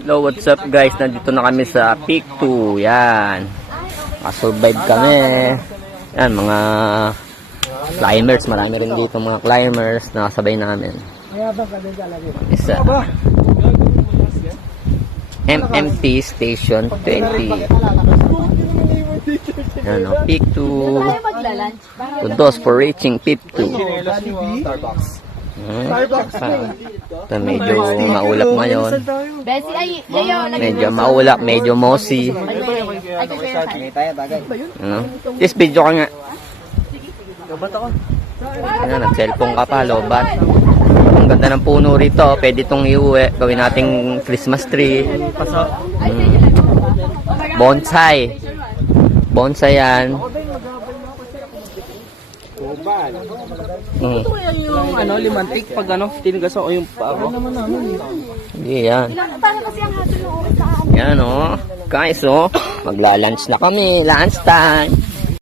Hello, what's up guys? Nandito na kami sa Peak 2. Yan. Nakasurvive kami. Yan, mga climbers. Marami rin dito mga climbers na kasabay namin. Isa. MMT Station 20. Yan o, Peak 2. Kudos for reaching Peak 2. Ito, medyo maulap ngayon. Medyo maulap, medyo mossy. This video ka nga. Ayan, nag-cellphone ka pa, lobat. Ang ganda ng puno rito. Pwede itong iuwi. Gawin nating Christmas tree. Bonsai. Bonsai yan. Ito yung ano, limantik pag ano, tinigaso o yung paaro. Hindi yan. Yan o. Guys o. Magla-lunch na kami. Lunch time.